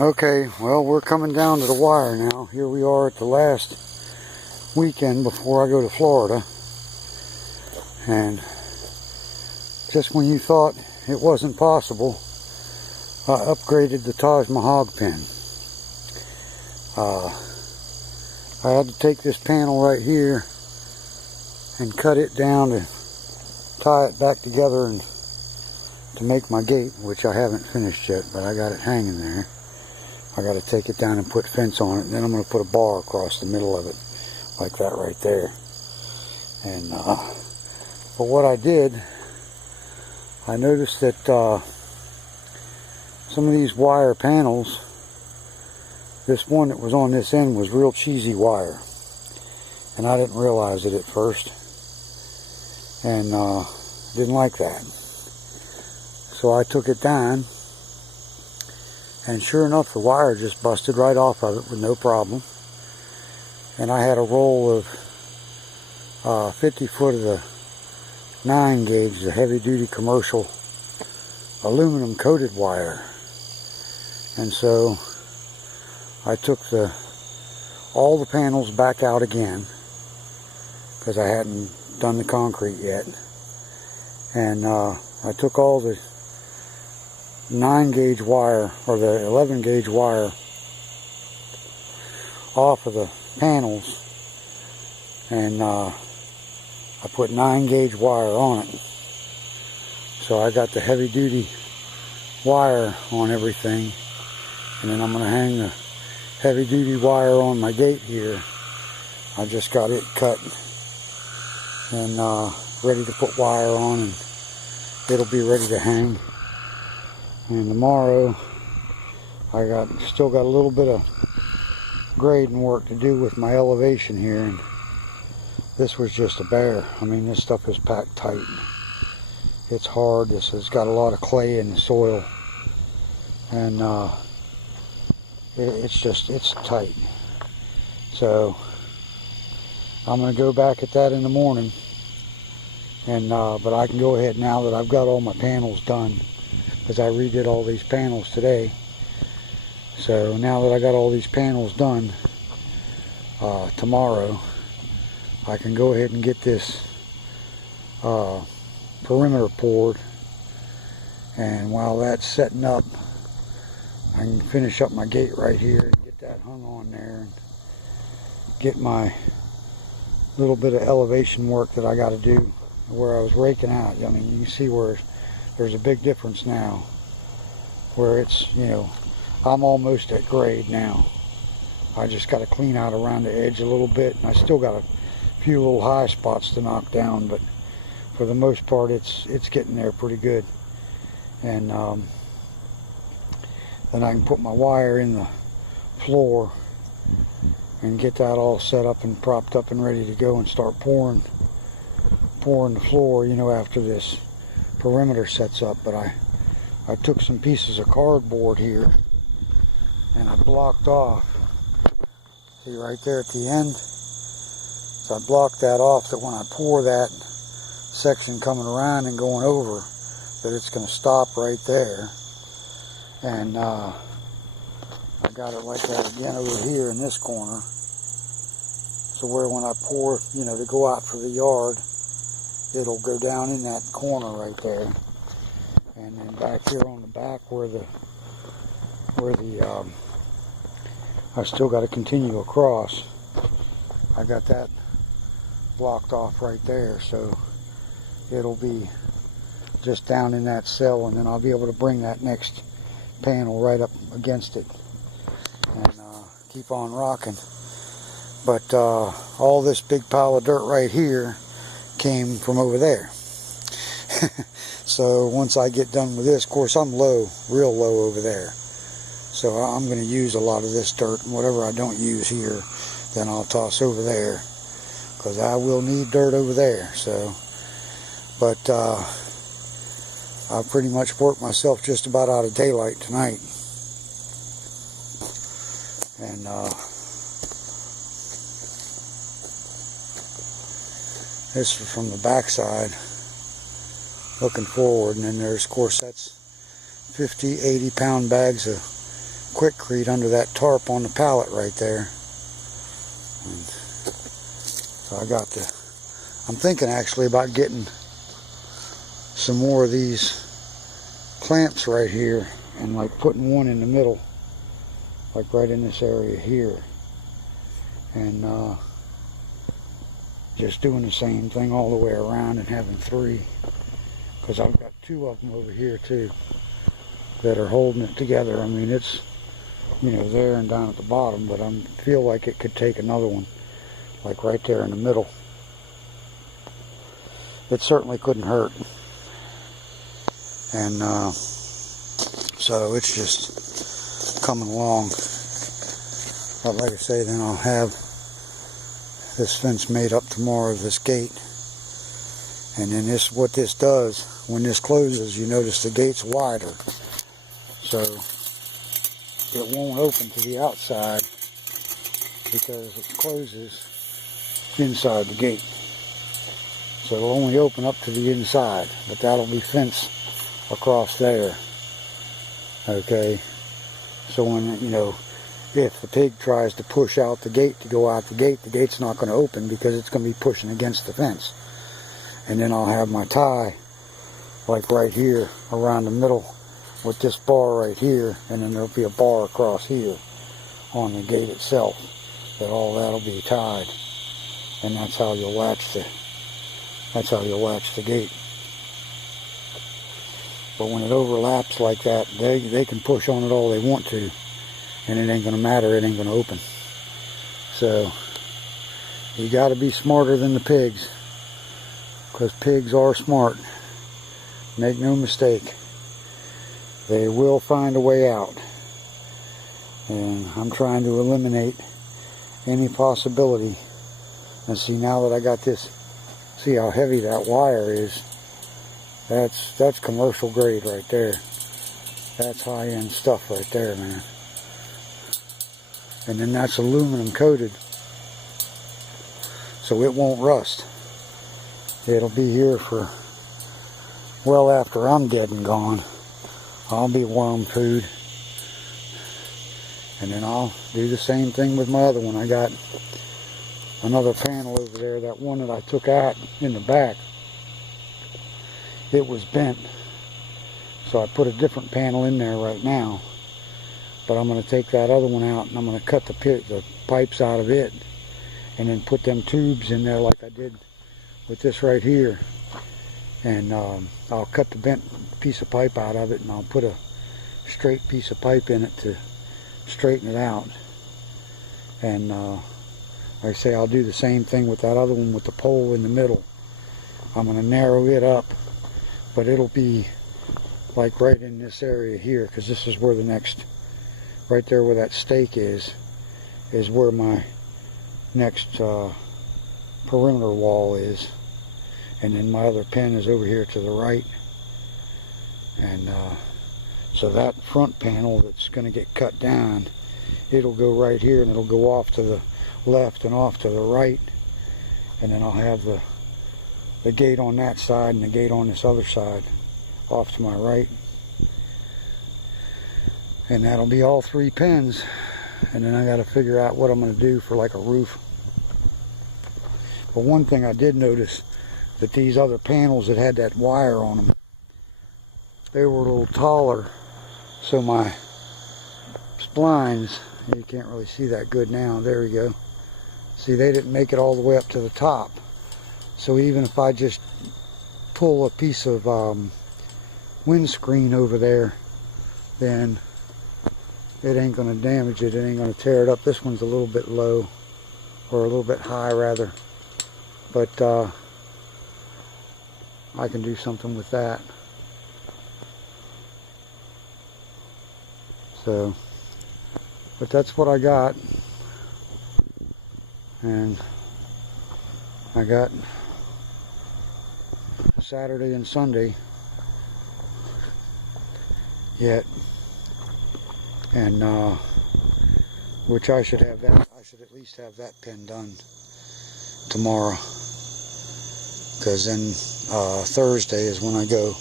Okay, well, we're coming down to the wire now. Here we are at the last weekend before I go to Florida. And just when you thought it wasn't possible, I upgraded the Tahmahog pin. I had to take this panel right here and cut it down to tie it back together and to make my gate, which I haven't finished yet, but I got it hanging there. I got to take it down and put fence on it, and then I'm going to put a bar across the middle of it, like that right there. And but what I did, I noticed that some of these wire panels, this one that was on this end was real cheesy wire, and I didn't realize it at first, and didn't like that. So I took it down, and sure enough, the wire just busted right off of it with no problem. And I had a roll of 50 foot of the 9 gauge, the heavy duty commercial aluminum coated wire. And so I took all the panels back out again, because I hadn't done the concrete yet. And I took all the 9 gauge wire, or the 11 gauge wire, off of the panels, and I put 9 gauge wire on it. So I got the heavy duty wire on everything, and then I'm going to hang the heavy duty wire on my gate here. I just got it cut and ready to put wire on, and it'll be ready to hang. And tomorrow I still got a little bit of grading work to do with my elevation here, and this was just a bear. I mean, this stuff is packed tight. It's hard. This has got a lot of clay in the soil, and it's tight. So I'm going to go back at that in the morning, and but I can go ahead now that I've got all my panels done, because I redid all these panels today. So now that I got all these panels done, tomorrow I can go ahead and get this perimeter poured, and while that's setting up, I can finish up my gate right here and get that hung on there, and get my little bit of elevation work that I got to do where I was raking out. I mean, you can see where there's a big difference now, where it's, you know, I'm almost at grade now. I just got to clean out around the edge a little bit, and I still got a few little high spots to knock down, but for the most part it's getting there pretty good. And then I can put my wire in the floor and get that all set up and propped up and ready to go, and start pouring the floor, you know, after this perimeter sets up. But I took some pieces of cardboard here and I blocked off, see right there at the end, so I blocked that off, that when I pour that section coming around and going over, that it's going to stop right there. And I got it like that again over here in this corner, so where when I pour, you know, to go out for the yard, it'll go down in that corner right there. And then back here on the back where I still got to continue across, I got that blocked off right there, so it'll be just down in that cell, and then I'll be able to bring that next panel right up against it and keep on rocking. But all this big pile of dirt right here came from over there. So once I get done with this, of course I'm low, real low over there, so I'm going to use a lot of this dirt, and whatever I don't use here, then I'll toss over there, because I will need dirt over there. So, but I pretty much worked myself just about out of daylight tonight, and this is from the backside looking forward, and then there's, of course, that's 50, 80 pound bags of quickcrete under that tarp on the pallet right there. And so I'm thinking actually about getting some more of these clamps right here and like putting one in the middle, like right in this area here, and just doing the same thing all the way around and having 3, because I've got 2 of them over here too that are holding it together. I mean, it's, you know, there and down at the bottom, but I feel like it could take another one like right there in the middle. It certainly couldn't hurt. And so it's just coming along. But like I say, then I'll have this fence made up tomorrow, this gate. And then what this does, when this closes, you notice the gate's wider. So it won't open to the outside because it closes inside the gate. So it'll only open up to the inside, but that'll be fenced across there. Okay, so when, you know, if the pig tries to push out the gate to go out the gate's not going to open because it's going to be pushing against the fence. And then I'll have my tie like right here around the middle with this bar right here, and then there'll be a bar across here on the gate itself, that all that'll be tied, and that's how you'll latch the gate. But when it overlaps like that, they can push on it all they want to, and it ain't going to matter, it ain't going to open. So you got to be smarter than the pigs, because pigs are smart. Make no mistake, they will find a way out. And I'm trying to eliminate any possibility. And see, now that I got this, see how heavy that wire is. That's commercial grade right there. That's high-end stuff right there, man. And then that's aluminum coated, so it won't rust. It'll be here for well after I'm dead and gone. I'll be worm food. And then I'll do the same thing with my other one. I got another panel over there, that one that I took out in the back. It was bent, so I put a different panel in there right now. But I'm going to take that other one out and I'm going to cut the pipes out of it, and then put them tubes in there like I did with this right here. And I'll cut the bent piece of pipe out of it, and I'll put a straight piece of pipe in it to straighten it out. And like I say, I'll do the same thing with that other one with the pole in the middle. I'm going to narrow it up, but it'll be like right in this area here, because this is where the next, right there where that stake is where my next perimeter wall is. And then my other pen is over here to the right. And so that front panel that's going to get cut down, it'll go right here, and it'll go off to the left and off to the right. And then I'll have the gate on that side and the gate on this other side off to my right. And that'll be all 3 pens. And then I got to figure out what I'm going to do for like a roof. But one thing I did notice, that these other panels that had that wire on them, they were a little taller, so my splines, you can't really see that good now, there we go, see, they didn't make it all the way up to the top. So even if I just pull a piece of windscreen over there, then it ain't going to damage it, it ain't going to tear it up. This one's a little bit low, or a little bit high rather, but I can do something with that. So, but that's what I got. And I got Saturday and Sunday yet, and which I should have that, I should at least have that pen done tomorrow, because then Thursday is when I go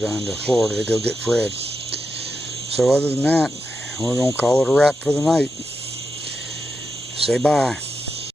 down to Florida to go get Fred. So other than that, we're going to call it a wrap for the night. Say bye.